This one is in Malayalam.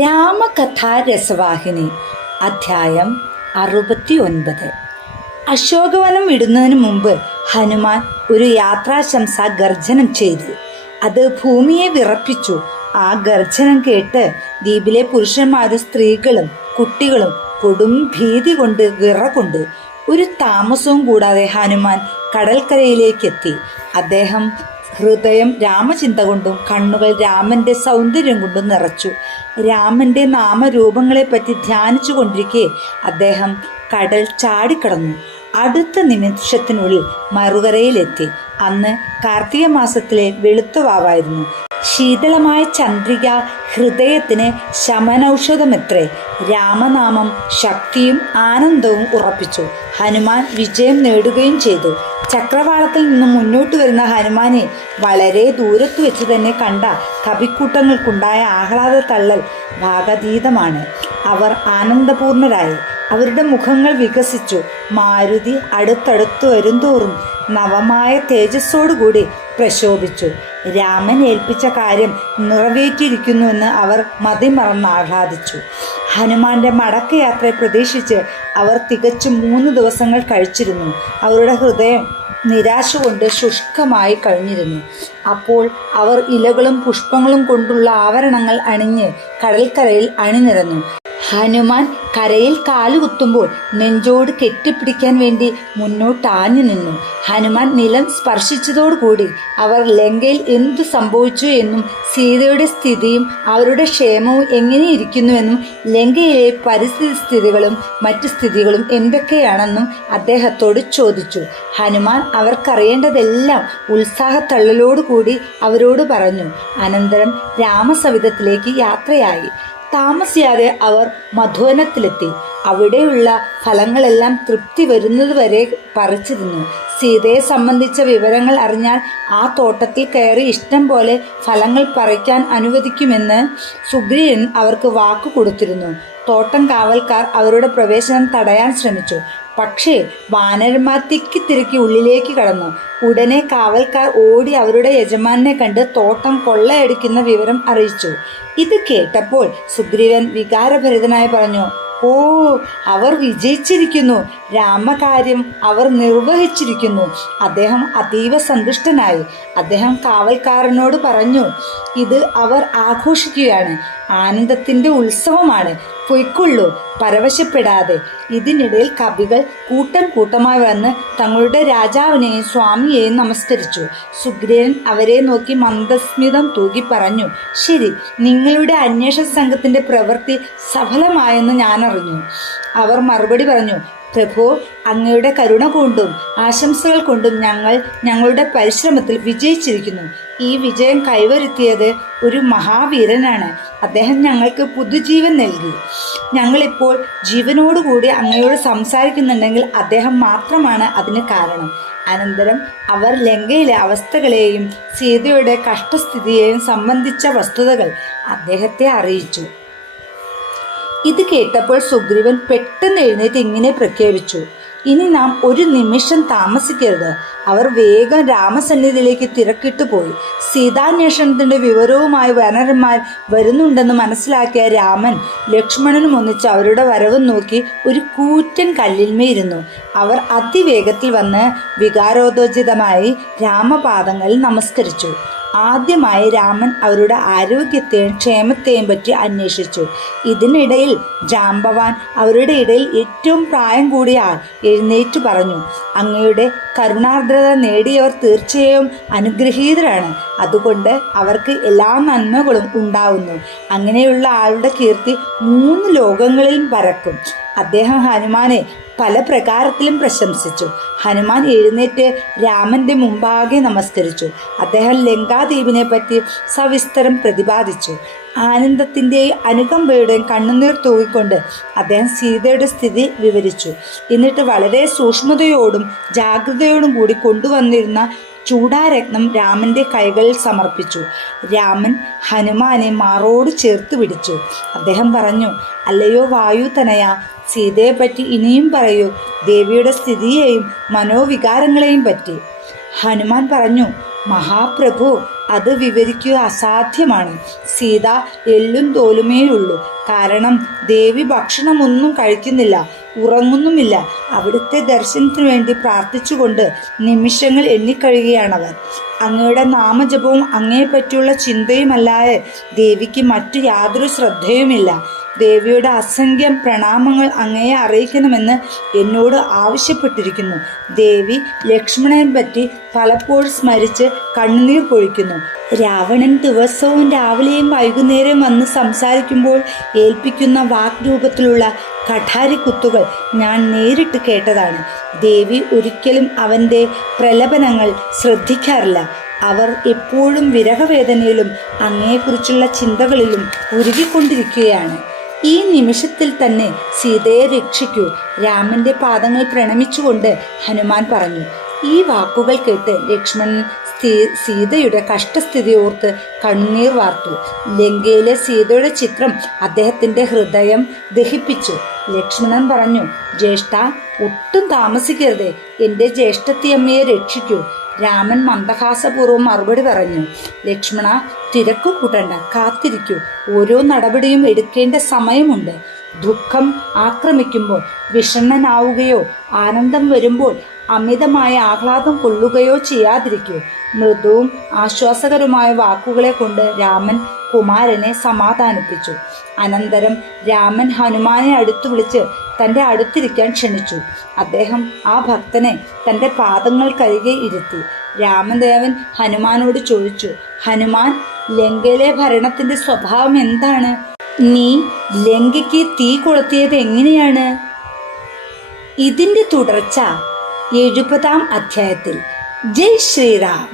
രാമകഥാരസവാഹിനി അധ്യായം 69. അശോകവനം വിടുന്നതിന് മുമ്പ് ഹനുമാൻ ഒരു യാത്രാശംസ ഗർജനം ചെയ്തു. അത് ഭൂമിയെ വിറപ്പിച്ചു. ആ ഗർജനം കേട്ട് ദ്വീപിലെ പുരുഷന്മാരും സ്ത്രീകളും കുട്ടികളും കൊടും ഭീതി കൊണ്ട് വിറകൊണ്ടു. ഒരു താമസവും കൂടാതെ ഹനുമാൻ കടൽക്കരയിലേക്കെത്തി. അദ്ദേഹം ഹൃദയം രാമചിന്ത കൊണ്ടും കണ്ണുകൾ രാമന്റെ സൗന്ദര്യം കൊണ്ടും നിറച്ചു. രാമന്റെ നാമരൂപങ്ങളെപ്പറ്റി ധ്യാനിച്ചു കൊണ്ടിരിക്കെ അദ്ദേഹം കടൽ ചാടിക്കടന്നു. അടുത്ത നിമിഷത്തിനുള്ളിൽ മറുകരയിലെത്തി. അന്ന് കാർത്തിക മാസത്തിലെ വെളുത്ത വാവായിരുന്നു. ശീതളമായ ചന്ദ്രിക ഹൃദയത്തിന് ശമനൌഷധമെത്രേ. രാമനാമം ശക്തിയും ആനന്ദവും ഉറപ്പിച്ചു. ഹനുമാൻ വിജയം നേടുകയും ചെയ്തു. ചക്രവാളത്തിൽ നിന്നും മുന്നോട്ട് വരുന്ന ഹനുമാനെ വളരെ ദൂരത്ത് വെച്ച് തന്നെ കണ്ട കവിക്കൂട്ടങ്ങൾക്കുണ്ടായ ആഹ്ലാദ തള്ളൽ ഭാഗതീതമാണ്. അവർ ആനന്ദപൂർണരായി. അവരുടെ മുഖങ്ങൾ വികസിച്ചു. മാരുതി അടുത്തടുത്ത് വരുംതോറും നവമായ തേജസ്സോടുകൂടി പ്രശോഭിച്ചു. രാമൻ ഏൽപ്പിച്ച കാര്യം നിറവേറ്റിയിരിക്കുന്നുവെന്ന് അവർ മതിമറന്ന് ആഹ്ലാദിച്ചു. ഹനുമാന്റെ മടക്കയാത്രയെ പ്രതീക്ഷിച്ച് അവർ തികച്ചും 3 ദിവസങ്ങൾ കഴിച്ചിരുന്നു. അവരുടെ ഹൃദയം നിരാശ കൊണ്ട് ശുഷ്കമായി കഴിഞ്ഞിരുന്നു. അപ്പോൾ അവർ ഇലകളും പുഷ്പങ്ങളും കൊണ്ടുള്ള ആവരണങ്ങൾ അണിഞ്ഞ് കടൽക്കരയിൽ അണിനിരന്നു. ഹനുമാൻ കരയിൽ കാലുകുത്തുമ്പോൾ നെഞ്ചോട് കെട്ടിപ്പിടിക്കാൻ വേണ്ടി മുന്നോട്ടാഞ്ഞു നിന്നു. ഹനുമാൻ നിലം സ്പർശിച്ചതോടുകൂടി അവർ ലങ്കയിൽ എന്തു സംഭവിച്ചു എന്നും സീതയുടെ സ്ഥിതിയും അവരുടെ ക്ഷേമവും എങ്ങനെയിരിക്കുന്നുവെന്നും ലങ്കയിലെ പരിസ്ഥിതി സ്ഥിതികളും മറ്റു സ്ഥിതികളും എന്തൊക്കെയാണെന്നും അദ്ദേഹത്തോട് ചോദിച്ചു. ഹനുമാൻ അവർക്കറിയേണ്ടതെല്ലാം ഉത്സാഹത്തള്ളലോടുകൂടി അവരോട് പറഞ്ഞു. അനന്തരം രാമസവിധത്തിലേക്ക് യാത്രയായി. താമസിയാതെ അവർ മധുവനത്തിലെത്തി. അവിടെയുള്ള ഫലങ്ങളെല്ലാം തൃപ്തി വരുന്നതുവരെ പറിച്ചു തിന്നു. സീതയെ സംബന്ധിച്ച വിവരങ്ങൾ അറിഞ്ഞാൽ ആ തോട്ടത്തിൽ കയറി ഇഷ്ടം പോലെ ഫലങ്ങൾ പറിക്കാൻ അനുവദിക്കുമെന്ന് സുഗ്രീവൻ അവർക്ക് വാക്കു കൊടുത്തിരുന്നു. തോട്ടം കാവൽക്കാർ അവരുടെ പ്രവേശനം തടയാൻ ശ്രമിച്ചു. പക്ഷേ വാനരന്മാർ തിക്കി ഉള്ളിലേക്ക് കടന്നു. ഉടനെ കാവൽക്കാർ ഓടി അവരുടെ യജമാനെ കണ്ട് തോട്ടം കൊള്ളയടിക്കുന്ന വിവരം അറിയിച്ചു. ഇത് കേട്ടപ്പോൾ സുഗ്രീവൻ വികാരഭരിതനായി പറഞ്ഞു, ഓ, അവർ വിജയിച്ചിരിക്കുന്നു. രാമകാര്യം അവർ നിർവഹിച്ചിരിക്കുന്നു. അദ്ദേഹം അതീവ സന്തുഷ്ടനായി. അദ്ദേഹം കാവൽക്കാരനോട് പറഞ്ഞു, ഇത് അവർ ആഘോഷിക്കുകയാണ്. ആനന്ദത്തിന്റെ ഉത്സവമാണ്. പൊയ്ക്കൊള്ളൂ, പരവശപ്പെടാതെ. ഇതിനിടയിൽ കവികൾ കൂട്ടമായി വന്ന് തങ്ങളുടെ രാജാവിനെയും സ്വാമിയെയും നമസ്കരിച്ചു. സുഗ്രീവൻ അവരെ നോക്കി മന്ദസ്മിതം തൂകി പറഞ്ഞു, ശരി, നിങ്ങളുടെ അന്വേഷണ സംഘത്തിന്റെ പ്രവൃത്തി സഫലമായെന്ന് ഞാൻ അറിഞ്ഞു. അവർ മറുപടി പറഞ്ഞു, പ്രഭു, അങ്ങയുടെ കരുണ കൊണ്ടും ആശംസകൾ കൊണ്ടും ഞങ്ങൾ ഞങ്ങളുടെ പരിശ്രമത്തിൽ വിജയിച്ചിരിക്കുന്നു. ഈ വിജയം കൈവരുത്തിയത് ഒരു മഹാവീരനാണ്. അദ്ദേഹം ഞങ്ങൾക്ക് പുതുജീവൻ നൽകി. ഞങ്ങളിപ്പോൾ ജീവനോടുകൂടി അങ്ങയോട് സംസാരിക്കുന്നുണ്ടെങ്കിൽ അദ്ദേഹം മാത്രമാണ് അതിന് കാരണം. അനന്തരം അവർ ലങ്കയിലെ അവസ്ഥകളെയും സീതയുടെ കഷ്ടസ്ഥിതിയെയും സംബന്ധിച്ച വസ്തുതകൾ അദ്ദേഹത്തെ അറിയിച്ചു. ഇത് കേട്ടപ്പോൾ സുഗ്രീവൻ പെട്ടെന്ന് എഴുന്നേറ്റ് ഇങ്ങനെ പ്രഖ്യാപിച്ചു, ഇനി നാം ഒരു നിമിഷം താമസിക്കരുത്. അവർ വേഗം രാമസന്നിധിയിലേക്ക് തിരക്കിട്ടു പോയി. സീതാന്വേഷണത്തിന്റെ വിവരവുമായി വാനരന്മാർ വരുന്നുണ്ടെന്ന് മനസ്സിലാക്കിയ രാമൻ ലക്ഷ്മണനും ഒന്നിച്ച് അവരുടെ വരവ് നോക്കി ഒരു കൂറ്റൻ കല്ലിന്മേയിരുന്നു. അവർ അതിവേഗത്തിൽ വന്ന് വികാരോദോചിതമായി രാമപാദങ്ങളിൽ നമസ്കരിച്ചു. ആദ്യമായി രാമൻ അവരുടെ ആരോഗ്യത്തെയും ക്ഷേമത്തെയും പറ്റി അന്വേഷിച്ചു. ഇതിനിടയിൽ ജാംബവാൻ, അവരുടെ ഇടയിൽ ഏറ്റവും പ്രായം കൂടിയ ആൾ, എഴുന്നേറ്റ് പറഞ്ഞു, അങ്ങയുടെ കരുണാർദ്രത നേടിയവർ തീർച്ചയായും അനുഗ്രഹീതരാണ്. അതുകൊണ്ട് അവർക്ക് എല്ലാ നന്മകളും ഉണ്ടാവുന്നു. അങ്ങനെയുള്ള ആളുടെ കീർത്തി 3 ലോകങ്ങളിലും പരക്കും. അദ്ദേഹം ഹനുമാനെ പല പ്രകാരത്തിലും പ്രശംസിച്ചു. ഹനുമാൻ എഴുന്നേറ്റ് രാമന്റെ മുമ്പാകെ നമസ്കരിച്ചു. അദ്ദേഹം ലങ്കാദ്വീപിനെ പറ്റി സവിസ്തരം പ്രതിപാദിച്ചു. ആനന്ദത്തിൻ്റെയും അനുകമ്പയുടെയും കണ്ണുനീർ തൂകിക്കൊണ്ട് അദ്ദേഹം സീതയുടെ സ്ഥിതി വിവരിച്ചു. എന്നിട്ട് വളരെ സൂക്ഷ്മതയോടും ജാഗ്രതയോടും കൂടി കൊണ്ടുവന്നിരുന്ന ചൂടാരത്നം രാമന്റെ കൈകളിൽ സമർപ്പിച്ചു. രാമൻ ഹനുമാനെ മാറോട് ചേർത്ത് പിടിച്ചു. അദ്ദേഹം പറഞ്ഞു, അല്ലയോ വായുതനയ, സീതയെപ്പറ്റി ഇനിയും പറയൂ. ദേവിയുടെ സ്ഥിതിയെയും മനോവികാരങ്ങളെയും പറ്റി. ഹനുമാൻ പറഞ്ഞു, മഹാപ്രഭു, അത് വിവരിക്കുക അസാധ്യമാണ്. സീത എല്ലും തോലുമേയുള്ളൂ. കാരണം ദേവി ഭക്ഷണമൊന്നും കഴിക്കുന്നില്ല, ഉറങ്ങുന്നുമില്ല. അവിടുത്തെ ദർശനത്തിനു വേണ്ടി പ്രാർത്ഥിച്ചുകൊണ്ട് നിമിഷങ്ങൾ എണ്ണിക്കഴിയുകയാണവർ. അങ്ങയുടെ നാമജപവും അങ്ങയെപ്പറ്റിയുള്ള ചിന്തയുമല്ലാതെ ദേവിക്ക് മറ്റു യാതൊരു ശ്രദ്ധയുമില്ല. ദേവിയുടെ അസംഖ്യം പ്രണാമങ്ങൾ അങ്ങയെ അറിയിക്കണമെന്ന് എന്നോട് ആവശ്യപ്പെട്ടിരിക്കുന്നു. ദേവി ലക്ഷ്മണനെ പറ്റി പലപ്പോഴും സ്മരിച്ച് കണ്ണുനീർ പൊഴിക്കുന്നു. രാവണൻ ദിവസവും രാവിലെയും വൈകുന്നേരം വന്ന് സംസാരിക്കുമ്പോൾ ഏൽപ്പിക്കുന്ന വാക്രൂപത്തിലുള്ള കഠാരി കുത്തുകൾ ഞാൻ നേരിട്ട് കേട്ടതാണ്. ദേവി ഒരിക്കലും അവൻ്റെ പ്രലപനങ്ങൾ ശ്രദ്ധിക്കാറില്ല. അവർ എപ്പോഴും വിരഹവേദനയിലും അങ്ങയെക്കുറിച്ചുള്ള ചിന്തകളിലും ഉരുകിക്കൊണ്ടിരിക്കുകയാണ്. ഈ നിമിഷത്തിൽ തന്നെ സീതയെ രക്ഷിക്കൂ. രാമന്റെ പാദങ്ങൾ പ്രണമിച്ചുകൊണ്ട് ഹനുമാൻ പറഞ്ഞു. ഈ വാക്കുകൾ കേട്ട് ലക്ഷ്മണൻ സീതയുടെ കഷ്ടസ്ഥിതി ഓർത്ത് കണ്ണുനീർ വാർത്തു. ലങ്കയിലെ സീതയുടെ ചിത്രം അദ്ദേഹത്തിന്റെ ഹൃദയം ദഹിപ്പിച്ചു. ലക്ഷ്മണൻ പറഞ്ഞു, ജ്യേഷ്ഠ, ഒട്ടും താമസിക്കരുത്, എൻ്റെ ജ്യേഷ്ഠത്തിയമ്മയെ രക്ഷിക്കൂ. രാമൻ മന്ദഹാസപൂർവ്വം മറുപടി പറഞ്ഞു, ലക്ഷ്മണ, തിരക്കു കൂട്ടണ്ട, കാത്തിരിക്കൂ. ഓരോ നടപടിയും എടുക്കേണ്ട സമയമുണ്ട്. ദുഃഖം ആക്രമിക്കുമ്പോൾ വിഷണ്ണനാവുകയോ ആനന്ദം വരുമ്പോൾ അമിതമായ ആഹ്ലാദം കൊള്ളുകയോ ചെയ്യാതിരിക്കൂ. മൃദുവും ആശ്വാസകരമായ വാക്കുകളെ കൊണ്ട് രാമൻ കുമാരനെ സമാധാനിപ്പിച്ചു. അനന്തരം രാമൻ ഹനുമാനെ അടുത്തു വിളിച്ച് തൻ്റെ അടുത്തിരിക്കാൻ ക്ഷണിച്ചു. അദ്ദേഹം ആ ഭക്തനെ തൻ്റെ പാദങ്ങൾക്കരികെ ഇരുത്തി. രാമദേവൻ ഹനുമാനോട് ചോദിച്ചു, ഹനുമാൻ, ലങ്കയിലെ ഭരണത്തിന്റെ സ്വഭാവം എന്താണ്? നീ ലങ്കയ്ക്ക് തീ കൊളുത്തിയത് എങ്ങനെയാണ്? ഇതിൻ്റെ തുടർച്ച 70-ാം അധ്യായത്തിൽ. ജയ് ശ്രീറാം.